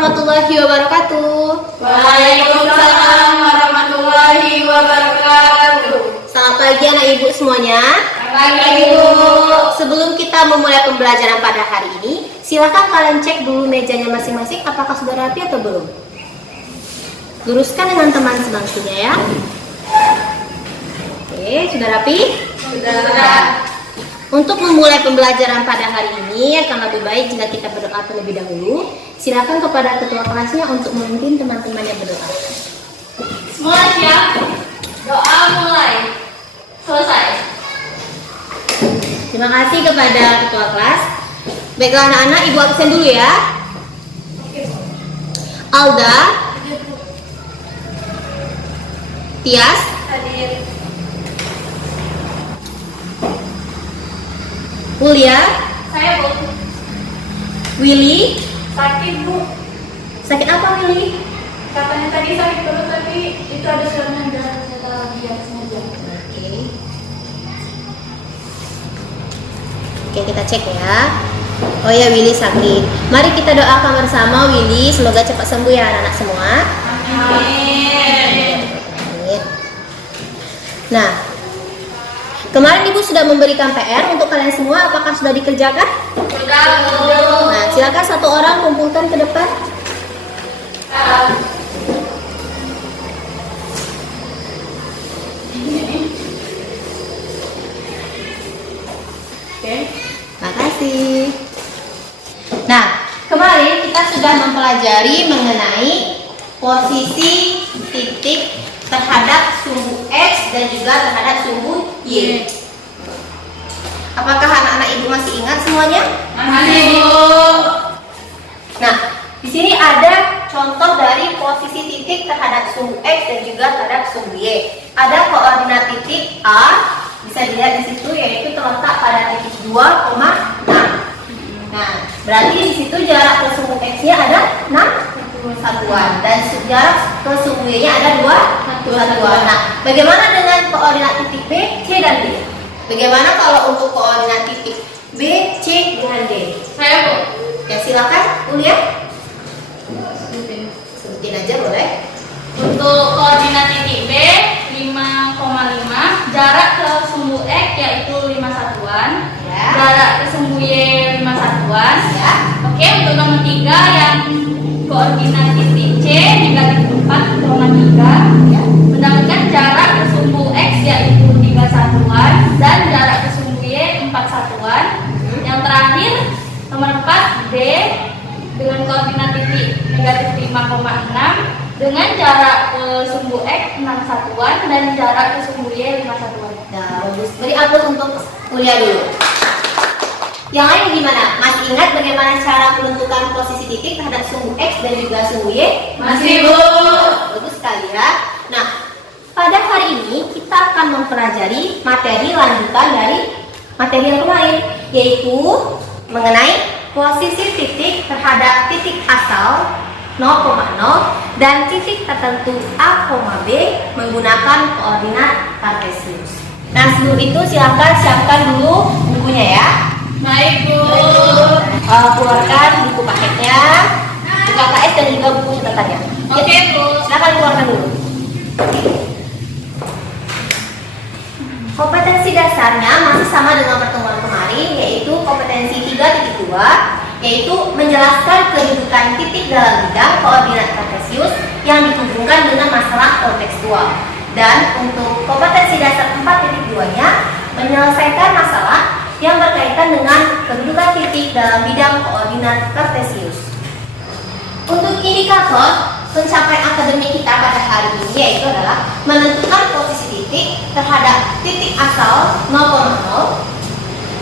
warahmatullahi wabarakatuh. Waalaikumsalam warahmatullahi wabarakatuh. Selamat pagi anak ibu semuanya. Selamat pagi Bu. Sebelum kita memulai pembelajaran pada hari ini, silakan kalian cek dulu mejanya masing-masing apakah sudah rapi atau belum. Luruskan dengan teman sebangkunya ya. Oke, sudah rapi? Sudah. Untuk memulai pembelajaran pada hari ini akan lebih baik jika kita berdoa terlebih dahulu. Silakan kepada ketua kelasnya untuk memimpin teman-temannya berdoa. Semua siap? Doa mulai. Selesai. Terima kasih kepada ketua kelas. Baiklah anak-anak, ibu absen dulu ya. Alda, Tias, Hadir. Mulia, Saya Bu. Willy. Sakit Bu. Sakit apa Willy? Katanya tadi sakit perut tapi itu ada serangan darah setelah biar sengaja. Oke, kita cek ya. Oh ya, Willy sakit. Mari kita doakan bersama Willy, semoga cepat sembuh ya anak-anak semua. Amin. Amin. Nah, kemarin ibu sudah memberikan PR untuk kalian semua, apakah sudah dikerjakan? Sudah Bu. Nah, silakan satu orang kumpulkan ke depan. Oke. Makasih. Nah, kemarin kita sudah mempelajari mengenai posisi titik terhadap sumbu X dan juga terhadap sumbu Y. Apakah anak-anak ibu masih ingat semuanya? Masih Bu. Nah, di sini ada contoh dari posisi titik terhadap sumbu X dan juga terhadap sumbu Y. Ada koordinat titik A, bisa dilihat di situ, yaitu terletak pada titik 2,6. Nah, berarti di situ jarak ke sumbu X-nya ada 6 satuan dan jarak ke sumbu Y-nya ada 2 satuan. Nah, bagaimana dengan koordinat titik B, C, dan D? Bagaimana kalau untuk koordinat titik B, C, dengan D? Saya Bu. Ya silakan, Ulia. Sebutin aja boleh. Untuk koordinat titik B 5,5, jarak ke sumbu X yaitu 5 satuan, Ya. jarak ke sumbu Y 5 satuan. Ya. Oke, untuk nomor 3 yang koordinat titik C negatif 4,3, Ya. mendapatkan jarak ke sumbu X yaitu 3 satuan dan jarak ke sumbu Y 4 satuan. Yang terakhir nomor 4 D dengan koordinat titik negatif 5,6 dengan jarak ke sumbu X 6 satuan dan jarak ke sumbu Y 5 satuan. Nah, bagus. Beri aplaus untuk Ulia dulu. Yang lain gimana? Masih ingat bagaimana cara menentukan posisi titik terhadap sumbu X dan juga sumbu Y? Masih Bu. Bagus sekali ya. Nah, pada hari ini kita akan mempelajari materi lanjutan dari materi yang kemarin, yaitu mengenai posisi titik terhadap titik asal 0,0 dan titik tertentu A, B menggunakan koordinat kartesius. Nah, sebelum itu silakan siapkan dulu bukunya ya. Baik Bu. Keluarkan buku paketnya, buku KKS dan juga buku catatannya. Oke Bu. Silakan keluarkan dulu. Kompetensi dasarnya masih sama dengan pertemuan kemarin, yaitu kompetensi 3.2, yaitu menjelaskan kedudukan titik dalam bidang koordinat kartesius yang dihubungkan dengan masalah kontekstual. Dan untuk kompetensi dasar 4.2-nya menyelesaikan masalah yang berkaitan dengan kedudukan titik dalam bidang koordinat kartesius. Untuk indikator pencapaian akademik kita pada hari ini yaitu adalah menentukan posisi titik terhadap titik asal 0,0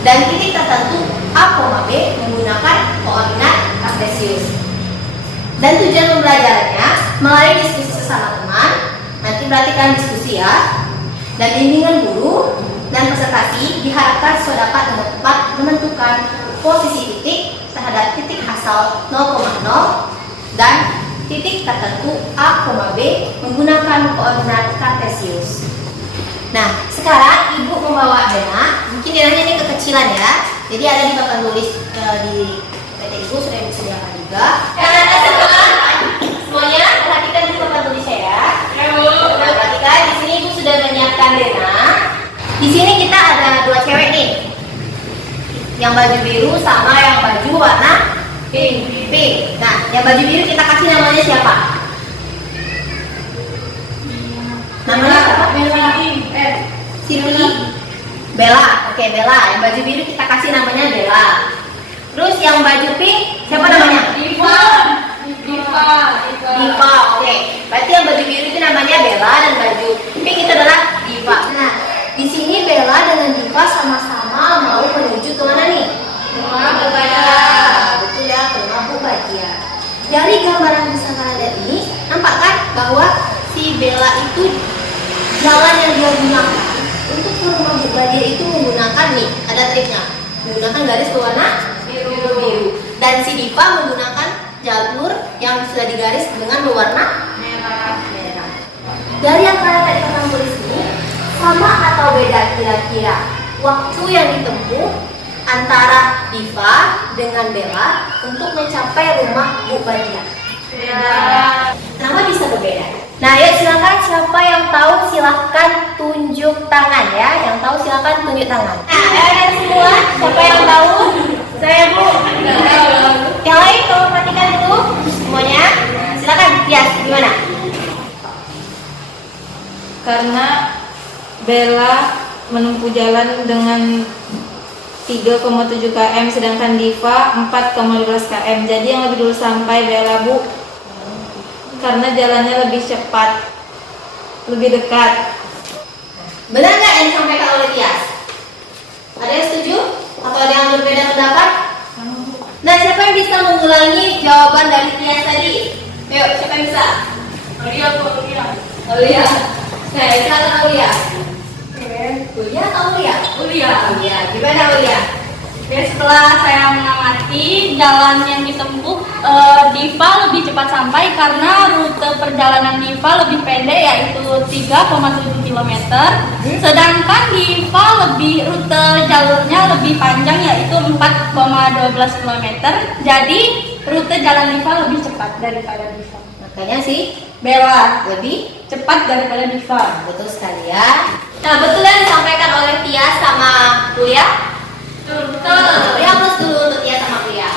dan titik tertentu A, B menggunakan koordinat kartesius. Dan tujuan pembelajarannya melalui diskusi sesama teman, nanti perhatikan diskusi ya, dan bimbingan guru dan presentasi diharapkan siswa dapat dengan tepat menentukan posisi titik terhadap titik asal 0,0 dan titik tertentu A, B menggunakan koordinat kartesius. Nah, sekarang ibu membawa pena. Mungkin denahnya ini kekecilan ya. Jadi ada di papan tulis di PT ibu sudah ibu sediakan juga. Ada sekolah. Dena. Di sini kita ada dua cewek nih. Yang baju biru sama yang baju warna pink. Nah, yang baju biru kita kasih namanya siapa? Namanya siapa? Siti. Bella. Oke, Bella. Yang baju biru kita kasih namanya Bella. Terus yang baju pink siapa namanya? Diva. Oke. Berarti yang baju biru itu namanya Bella dan baju pink itu adalah Diva. Nah, di sini Bella dengan Diva sama-sama mau menuju ke mana nih? Rumah Bu Badia. Betul ya, ke rumah Bu Badia. Dari gambaran bisa kalian lihat ini, nampak kan bahwa si Bella itu jalan yang dia gunakan untuk ke rumah Bu Badia itu menggunakan nih, ada triknya. Menggunakan garis berwarna biru. Dan si Diva menggunakan jalur yang sudah digaris dengan berwarna Merah. Dari yang kalian tadi akan tulis ini, sama atau beda kira-kira waktu yang ditempuh antara Diva dengan Bella untuk mencapai rumah Bu Badia? Kenapa bisa berbeda? Nah, yuk silakan siapa yang tahu silahkan tunjuk tangan ya. Yang tahu silakan tunjuk tangan. Nah, kalian semua siapa yang tahu? Saya Bu. Yang lain tolong perhatikan itu semuanya. Nah, silakan Tias, gimana? Karena Bella menempuh jalan dengan 3,7 km sedangkan Diva 4,12 km. Jadi yang lebih dulu sampai Bella, Bu, karena jalannya lebih cepat, lebih dekat. Benar nggak yang disampaikan oleh Tias? Ada yang setuju? Atau ada yang berbeda pendapat? Nah, siapa yang bisa mengulangi jawaban dari Tias tadi? Ayo, siapa yang bisa? Aulia. Nah, silakan Aulia. Aulia atau Aulia? Aulia. Gimana Aulia? Ya, setelah saya mengamati jalan yang ditempuh, Diva lebih cepat sampai karena rute perjalanan Diva lebih pendek yaitu 3,7 km. Sedangkan Diva rute jalurnya lebih panjang yaitu 4,12 km. Jadi rute jalan Diva lebih cepat daripada Diva. Makanya sih Bella lebih cepat daripada Diva. betul sekali ya. Nah, betul yang disampaikan oleh Tias sama Aulia? Betul. Ya, plus dulu untuk Tias sama Aulia.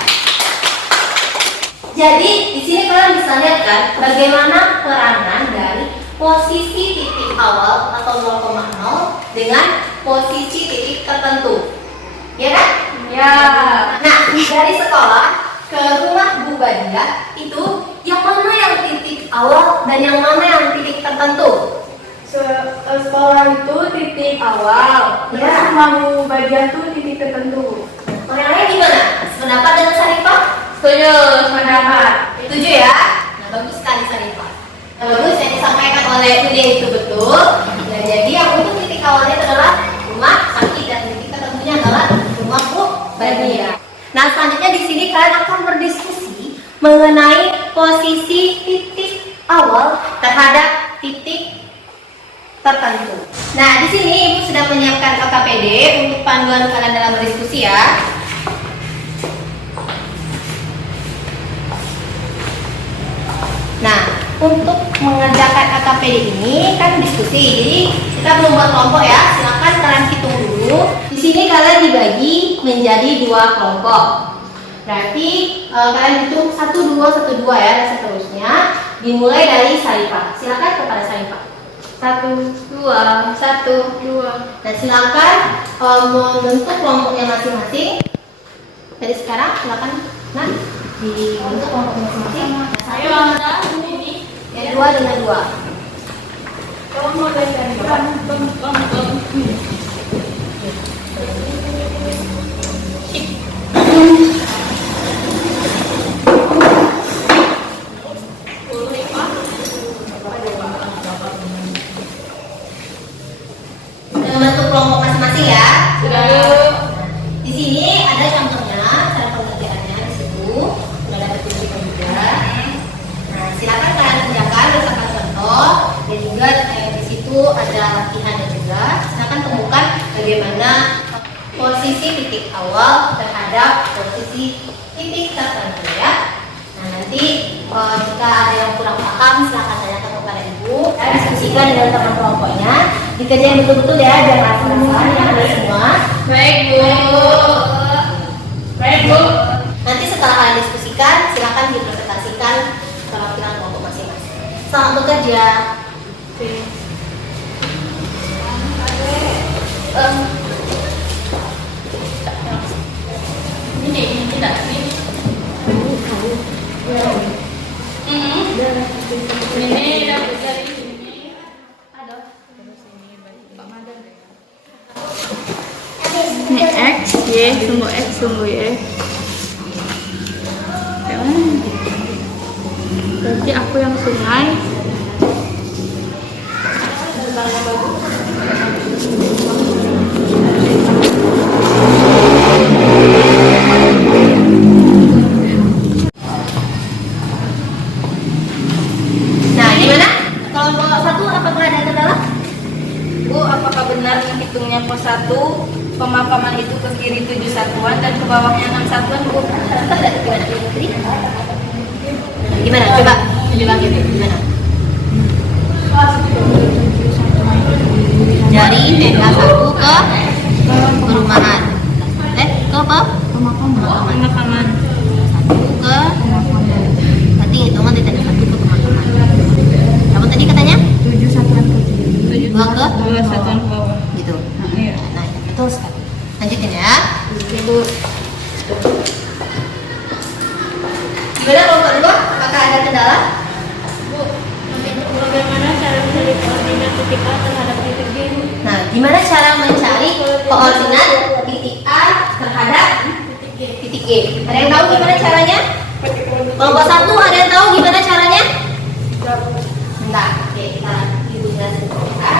Jadi di sini kalian bisa lihat kan bagaimana peranan dari posisi titik awal atau 0,0 dengan posisi titik tertentu. Ya kan? Ya. Nah, dari sekolah ke rumah Bu Badia itu yang mana yang titik awal dan yang mana yang titik tertentu? Sekolah itu titik awal, terus rumah Bu Badia tuh titik tertentu. Orangnya gimana? Sependapat dengan Sarifah? Setuju, sependapat. Setuju ya? Nah, bagus sekali Sarifah. Nah, bagus yang disampaikan oleh Udia itu betul. Dan jadi yang untuk titik awalnya adalah rumah Sakit dan titik tertentunya adalah rumah Bu Badia. Nah, selanjutnya di sini kalian akan berdiskusi mengenai posisi titik awal terhadap titik tertentu. Nah, di sini Ibu sudah menyiapkan KKPD untuk panduan kalian dalam berdiskusi ya. Nah, untuk mengerjakan KKPD ini kan diskusi, jadi kita belum buat kelompok ya. Silakan kalian hitung dulu. Di sini kalian dibagi menjadi 2 kelompok. Berarti kalian hitung 1, 2, 1, 2 ya dan seterusnya. Dimulai dari Sarifah. Silakan kepada Sarifah. 1, 2, 1, 2. Dan silakan membentuk kelompoknya masing-masing. Dari sekarang silakan dibentuk kelompoknya masing-masing. Ayo ada ini. Ya, 2 dengan 2. Kamu mau dari Membentuk kelompok masing-masing ya. Sudah. Di sini ada contohnya cara pengerjaannya di situ. Sudah ada petunjuknya juga. Nah, silakan kalian kerjakan berdasarkan contoh dan juga di situ ada latihannya juga. Silakan temukan bagaimana posisi titik awal terhadap posisi titik tertentu ya. Nah, nanti jika ada yang kurang paham silakan tanyakan kepada Ibu. diskusikan dengan teman kelompoknya. Dikerjain betul-betul ya, jangan asal-asalan ya ada semua. Baik Bu. Baik Bu. Nanti setelah kalian diskusikan, silakan dipresentasikan perwakilan kelompok masing-masing. Selamat bekerja. Ini tidak sih. Ini dapat dari sini. Ada. Ini X, Y, sumbu X, sumbu Y. Berarti aku yang sungai. Nah, gimana? Kelompok 1 apakah ada kendala? Bu, apakah benar menghitungnya pos 1 pemakaman itu ke kiri 7 satuan dan ke bawahnya 6 satuan, Bu? Gimana? Coba dibilang gitu. Gimana? Dari kelas 1 ke perumahan. Ke apa? Pemakaman. 1 ke tadi hitungan tadi 1 ke pemakaman. Apa tadi katanya? 7 satuan ke 2 ke 2 satuan ke bawah. gitu. Iya. Nah, betul sekali. Lanjutin ya. Bu, Gimana kelompok 2? Apakah ada kendala? Bagaimana cara mencari koordinat titik A terhadap titik B? Nah, gimana cara mencari koordinat titik A terhadap titik G? Ada yang tahu gimana caranya? Kelompok 1 ada yang tahu gimana caranya? Bentar, oke, kita jelasin ya.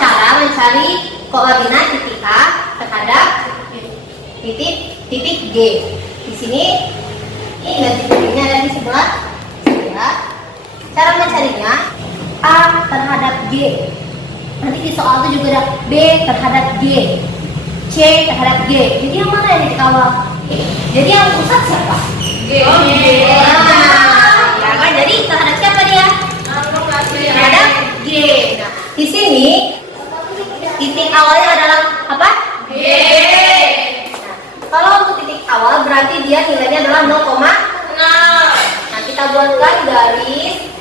Cara mencari koordinat titik A terhadap titik G. Di sini, ini dan titiknya ada di sebelah. Ya. Cara mencarinya A terhadap G. Nanti di soal itu juga ada B terhadap G, C terhadap G. Jadi yang mana yang titik awal? Jadi yang pusat siapa? G. Nah, ya kan? Jadi terhadap siapa dia? Terhadap G. Nah, di sini titik awalnya adalah apa? G. Nah, kalau untuk titik awal berarti dia nilainya adalah 0,6. Nah, kita buatkan garis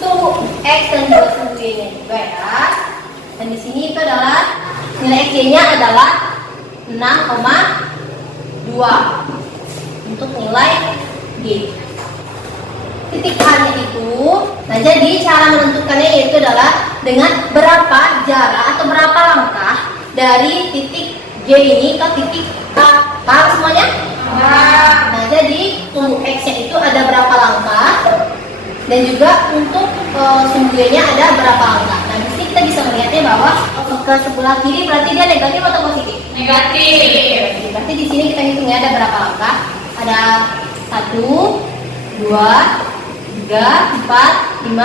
sumbu X dan juga sumbu Y-nya juga ya. Dan di sini itu adalah nilai X-nya adalah 6,2 untuk nilai G. Titik A-nya itu, nah jadi cara menentukannya yaitu adalah dengan berapa jarak atau berapa langkah dari titik G ini ke titik A. Paham semuanya? Nah jadi sumbu X-nya itu ada berapa langkah dan juga untuk sumbu Y-nya ada berapa langkah. Nah di sini kita bisa melihatnya bahwa ke sebelah kiri berarti dia negatif atau positif? Negatif. Berarti di sini kita hitungnya ada berapa langkah? Ada 1, 2, 3, 4, 5,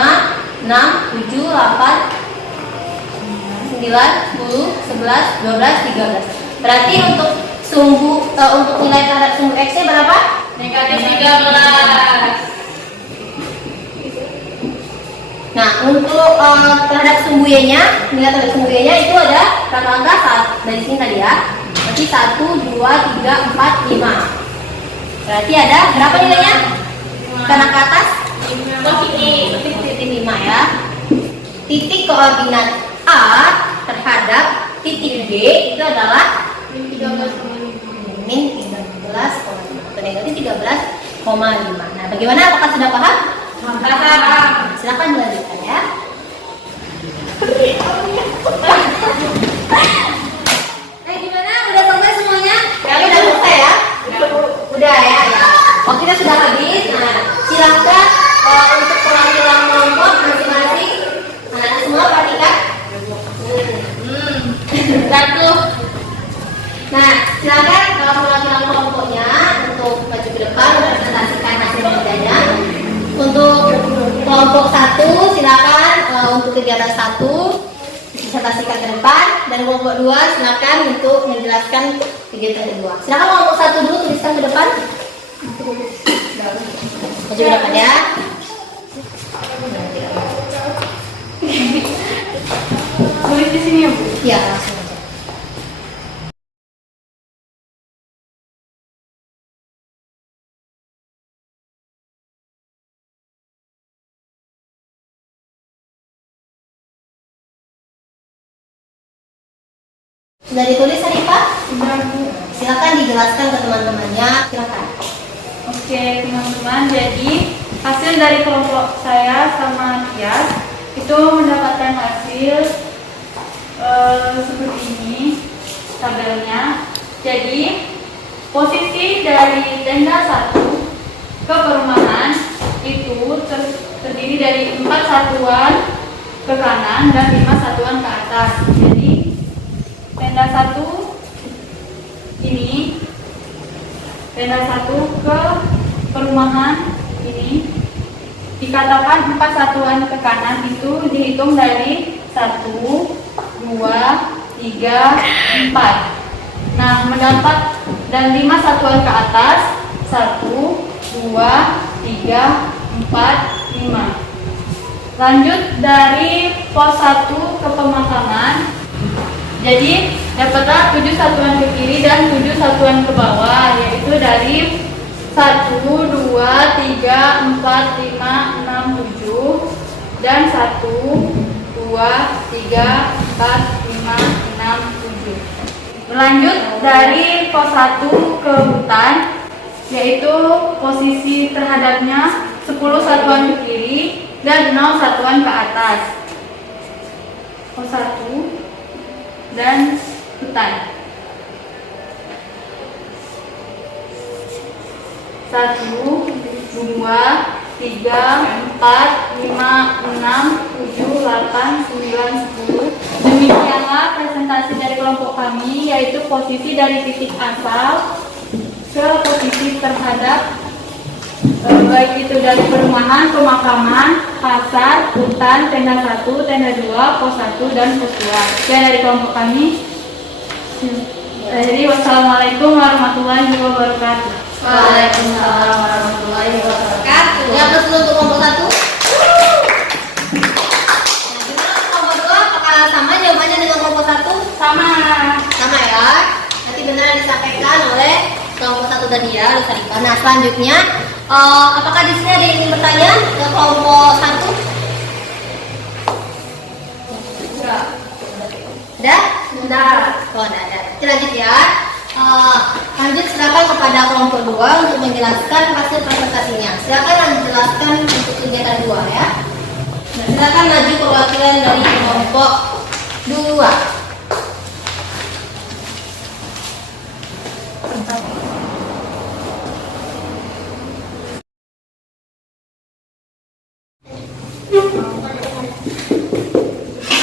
6, 7, 8, 9, 10, 11, 12, 13. Berarti untuk untuk nilai terhadap sumbu X-nya berapa? Negatif 13. Nah, untuk terhadap sumbu Y-nya, nilai terhadap sumbu Y-nya itu ada berapa angka? Dari sini tadi ya. Berarti 1, 2, 3, 4, 5. Berarti ada berapa nilainya? Karena ke atas? Titik 5 ya. Titik koordinat A terhadap titik B itu adalah min 13,5 atau negatif 13,5. Nah, bagaimana? Apakah sudah paham? Silakan dilanjutkan ya. Gimana? Udah selesai semuanya? Udah selesai ya? Udah ya. Oh, kita sudah habis. Nah, silakan untuk penampilan kelompok masing-masing. Anak-anak semua perhatikan. Satu. Nah, silakan penampilan kelompoknya untuk maju ke depan mempresentasikan hasil kerjanya. Untuk kelompok 1 silakan untuk kegiatan 1 dipresentasikan ke depan, dan kelompok 2 silakan untuk menjelaskan kegiatan kedua. Silakan kelompok 1 dulu tuliskan ke depan. Maju ke depan ya. tulis di sini ya Bu? Iya, langsung aja. Sudah ditulis tadi Pak? Sudah Bu. Silakan dijelaskan ke teman-temannya. Silakan. Oke teman-teman, jadi hasil dari kelompok saya sama Tias itu mendapatkan hasil seperti ini tabelnya. Jadi posisi dari tenda 1 ke perumahan itu terdiri dari 4 satuan ke kanan dan 5 satuan ke atas. Jadi tenda 1 ini, tenda 1 ke perumahan ini dikatakan 4 satuan ke kanan itu dihitung dari 1, 2, 3, 4. Nah, mendapat dan 5 satuan ke atas 1, 2, 3, 4, 5. Lanjut dari pos 1 ke pemakaman. Jadi dapatlah 7 satuan ke kiri dan 7 satuan ke bawah, yaitu dari 1, 2, 3, 4, 5, 6, 7 dan 1, 2, 3, 4, 5, 6, 7. Berlanjut dari pos 1 ke hutan, yaitu posisi terhadapnya 10 satuan ke kiri dan 0 satuan ke atas. Pos 1 dan hutan. 1, 2, 3, 4, 5, 6, 7, 8, 9, 10. Demikianlah presentasi dari kelompok kami, yaitu posisi dari titik asal ke posisi terhadap baik itu dari perumahan, pemakaman, pasar, hutan, tenda 1, tenda 2, pos 1, dan pos 2. Sekian dari kelompok kami. Jadi wassalamualaikum warahmatullahi wabarakatuh. Waalaikumsalam warahmatullahi wabarakatuh. Yang betul untuk kelompok 1. Nah, gimana untuk kelompok 2? Apakah sama jawabannya dengan kelompok 1? Sama. Sama ya. Nanti benar disampaikan oleh kelompok 1 dan dia, Lustarifa. Nah, selanjutnya apakah di sini ada yang ingin bertanya ke kelompok 1? Udah? Udah. Oh, udah ada. Kita lanjut ya. Lanjut silakan kepada kelompok 2 untuk menjelaskan hasil presentasinya. Silakan menjelaskan untuk kegiatan 2 ya. Nah, silakan maju perwakilan dari kelompok 2.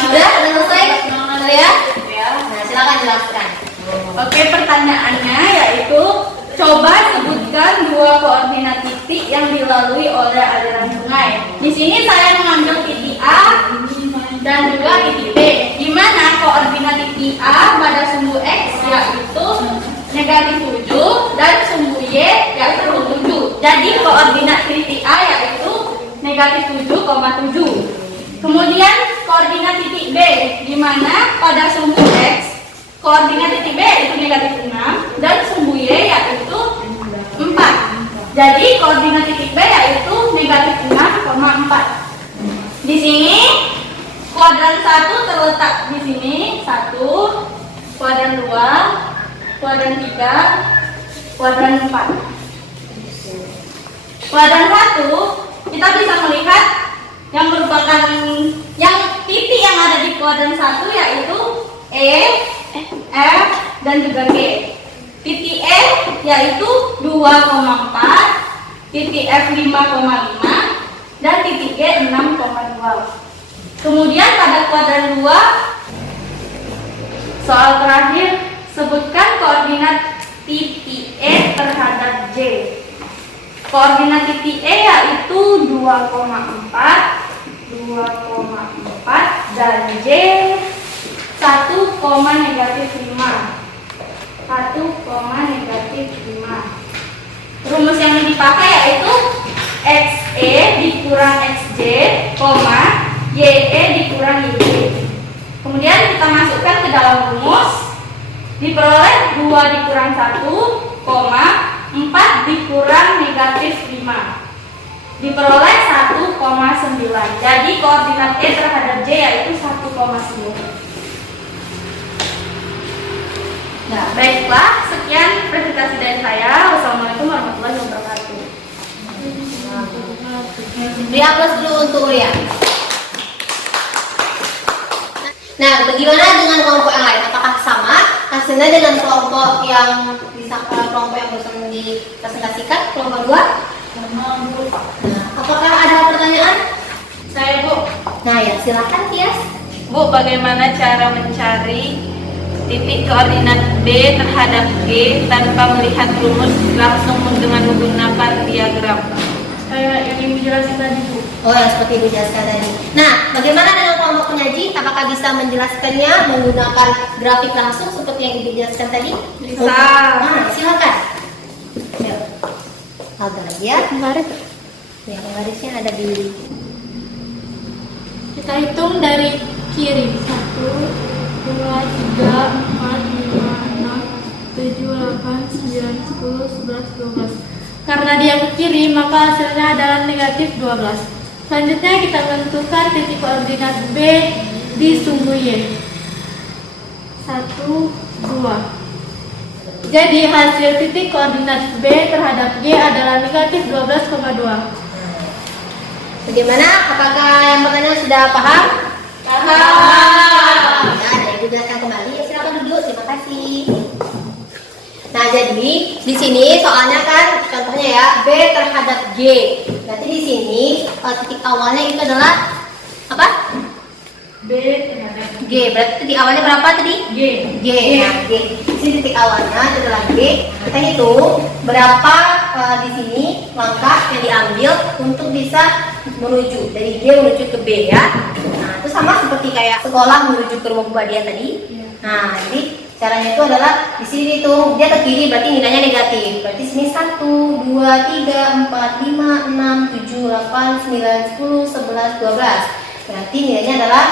Udah selesai? Udah ya? Nah, silakan jelaskan. Oke, pertanyaannya yaitu coba sebutkan 2 koordinat titik yang dilalui oleh aliran sungai. Di sini saya mengambil titik A dan juga titik B. Di mana koordinat titik A pada sumbu X yaitu negatif 7 dan sumbu Y yaitu 7. Jadi koordinat titik A yaitu negatif 7,7. Kemudian koordinat titik B di mana pada sumbu X koordinat titik B itu negatif 6 dan sumbu Y yaitu 4. Jadi koordinat titik B yaitu negatif 6,4. Di sini kuadran 1 terletak di sini 1, kuadran 2, kuadran 3, kuadran 4. Kuadran 1 kita bisa melihat yang merupakan yang titik yang ada di kuadran 1 yaitu E, F, dan juga G. Titik E yaitu 2,4, titik F 5,5, dan titik G 6,2. Kemudian pada kuadran 2, soal terakhir, sebutkan koordinat titik E terhadap J. Koordinat titik E yaitu 2,4, dan J 1,-5. Rumus yang dipakai yaitu XE dikurang XJ, YE dikurang YJ. Kemudian Kemudian kita masukkan ke dalam rumus. Diperoleh 2 dikurang 1, 4 dikurang negatif 5. Diperoleh 1,9. Jadi koordinat E terhadap J yaitu 1,9. Nah, baiklah, sekian presentasi dari saya. Wassalamualaikum warahmatullahi wabarakatuh. Beri aplaus dulu untuk Uria. Nah, bagaimana dengan kelompok yang lain? Apakah sama hasilnya dengan kelompok yang kelompok yang barusan dipresentasikan, kelompok 2? Nah, apakah ada pertanyaan? Saya, Bu. Nah, ya silakan Tias. Bu, bagaimana cara mencari titik koordinat B terhadap G tanpa melihat rumus langsung dengan menggunakan diagram? Kayak yang Ibu jelasin tadi, Bu. Oh, yang seperti Ibu jelaskan tadi. Nah, bagaimana dengan kelompok penyaji? Apakah bisa menjelaskannya menggunakan grafik langsung seperti yang Ibu jelaskan tadi? Bisa. Nah, silakan. Ya. Agak lagi ya. Garis. Ya, garisnya ada di. Kita hitung dari kiri. 1, 2, 3, 4, 5, 6, 7, 8, 9, 10, 11, 12. Karena dia ke kiri, maka hasilnya adalah negatif 12. Selanjutnya kita menentukan titik koordinat B di sumbu Y. 1, 2. Jadi hasil titik koordinat B terhadap G adalah negatif 12,2. Bagaimana? Apakah yang pertanyaan sudah paham? Paham. Ya, ada Ibu jelaskan kembali. Ya, silakan duduk. Terima kasih. Nah, jadi di sini soalnya kan contohnya ya B terhadap G. Berarti di sini titik awalnya itu adalah apa? B terhadap G. Berarti titik awalnya berapa tadi? G. G. Nah, G. Di sini titik awalnya itu adalah G. Kita hitung berapa di sini langkah yang diambil untuk bisa menuju dari G menuju ke B ya. Nah, itu sama seperti kayak sekolah menuju ke rumah Bu Badia tadi. Nah, jadi caranya itu adalah di sini tuh dia ke kiri berarti nilainya negatif. Berarti sini 1, 2, 3, 4, 5, 6, 7, 8, 9, 10, 11, 12. Berarti nilainya adalah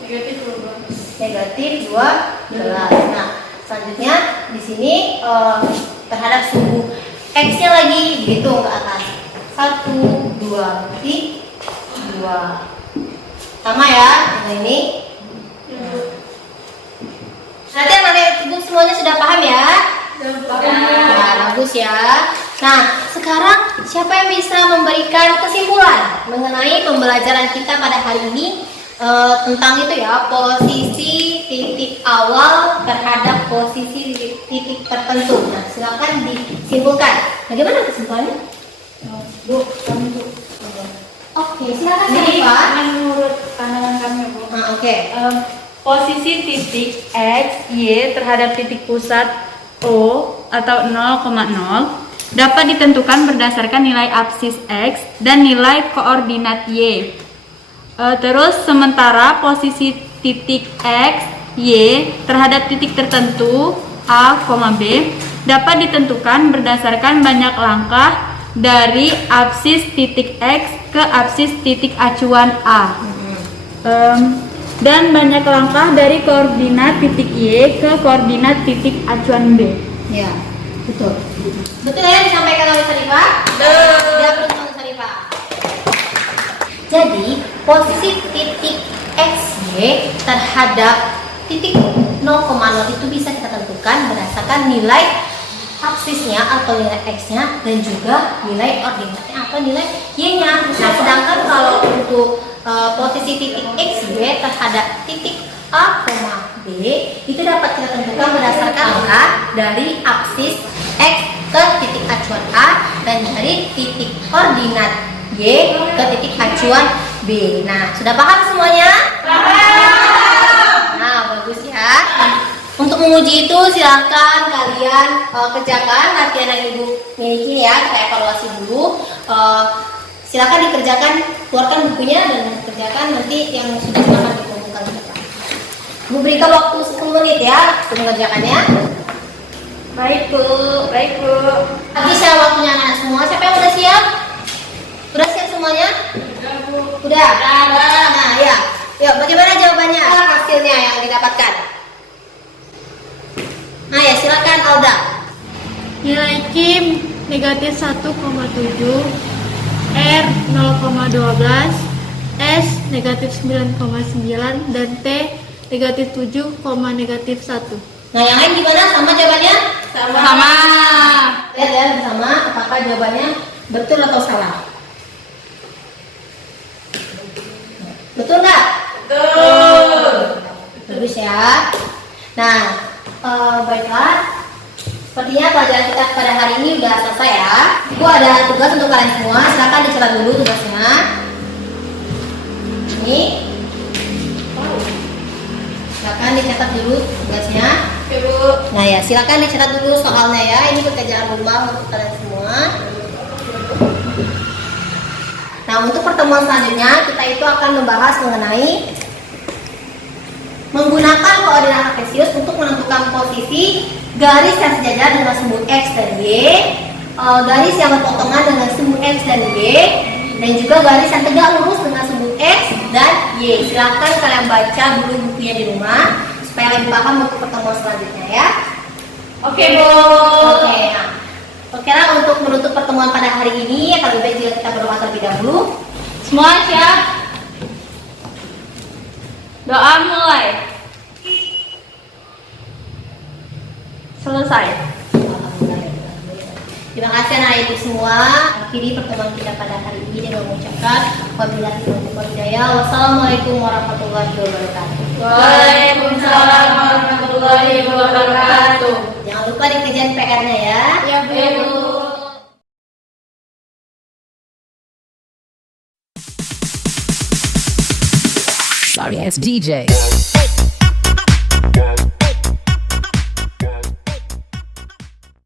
Negatif 12. negatif 12. Nah, selanjutnya di sini terhadap sumbu X-nya lagi dihitung ke atas. 1, 2, berarti 2. Sama ya dengan ini. Nanti anak-anak Ibu semuanya sudah paham ya? Ya, bagus ya. Nah, sekarang siapa yang bisa memberikan kesimpulan mengenai pembelajaran kita pada hari ini tentang itu ya, posisi titik awal terhadap posisi titik tertentu. Nah, silakan disimpulkan. Bagaimana kesimpulannya? Bu, kami Bu. Oke, silakan Jadi, Pak. menurut pandangan kami, Bu, Oke. Posisi titik X, Y terhadap titik pusat O atau 0,0 dapat ditentukan berdasarkan nilai absis X dan nilai koordinat Y. Terus sementara posisi titik X, Y terhadap titik tertentu A, B dapat ditentukan berdasarkan banyak langkah dari absis titik X ke absis titik acuan A. Dan banyak langkah dari koordinat titik Y ke koordinat titik acuan B. Ya, betul. Betul ya disampaikan oleh Sarifah? Betul. Ya, betul Sarifah. Jadi, posisi titik XY terhadap titik 0,0 itu bisa kita tentukan berdasarkan nilai absisnya atau nilai X-nya dan juga nilai ordinatnya atau nilai Y-nya. Nah, sedangkan kalau untuk posisi titik XY terhadap titik A, B itu dapat kita tentukan berdasarkan angka dari absis X ke titik acuan A dan dari titik ordinat Y ke titik acuan B. Nah, sudah paham semuanya? Paham. Nah, bagus ya. Untuk menguji itu silakan kalian kerjakan latihan yang Ibu miliki ya, kita evaluasi dulu. Silakan dikerjakan, keluarkan bukunya dan kerjakan nanti yang sudah silakan dikumpulkan ke depan. Ibu berikan waktu 10 menit ya untuk mengerjakannya. Baik Bu, baik Bu. Habis ya waktunya anak semua. Siapa yang udah siap? Udah siap semuanya? Udah Bu. Udah. Nah, ya. Yuk, bagaimana jawabannya? Hasilnya yang yang didapatkan? Nah ya, silakan Alda. Nilai Kim negatif 1,7, R 0,12, S negatif 9,9, dan T negatif 7, negatif 1. Nah yang lain gimana? Sama jawabannya? Sama. Lihat ya bersama apakah jawabannya betul atau salah. Betul nggak? Betul. Bagus ya. Nah, baiklah. Sepertinya pelajaran kita pada hari ini udah selesai ya. Ibu ada tugas untuk kalian semua. Silakan dicatat dulu tugasnya. Ini. Silakan dicatat dulu tugasnya. Nah ya, silakan dicatat dulu soalnya ya. Ini pekerjaan rumah untuk kalian semua. Nah, untuk pertemuan selanjutnya kita itu akan membahas mengenai menggunakan koordinat kartesius untuk menentukan posisi garis yang sejajar dengan sumbu X dan Y, garis yang berpotongan dengan sumbu X dan Y, dan juga garis yang tegak lurus dengan sumbu X dan Y. Silahkan kalian baca dulu bukunya di rumah supaya lebih paham untuk pertemuan selanjutnya ya. Oke, Bu. Oke, nah, oke lah, untuk menutup pertemuan pada hari ini akan lebih baik jika kita berdoa terlebih dahulu. Semua siap? Doa mulai. Selesai. Terima kasih anak ibu semua. Akhiri pertemuan kita pada hari ini dengan mengucapkan wabillahi taufiq wal hidayah. Wassalamualaikum warahmatullahi wabarakatuh. Waalaikumsalam warahmatullahi wabarakatuh. Jangan lupa dikerjain PR-nya ya. Ya, Bu. Sorry, it's DJ.